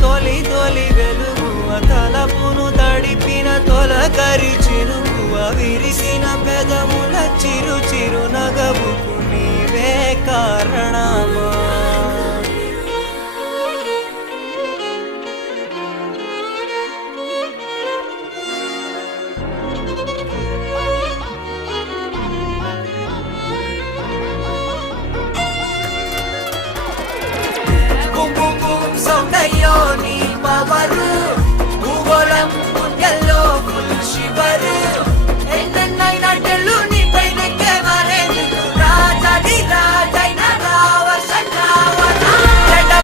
తొలి తొలి వెలుగువ తలపును తడిపిన తొలకరి చిరుకువ విరిసిన పెదముల చిరు చిరు నగవుకు నీవే కారణమా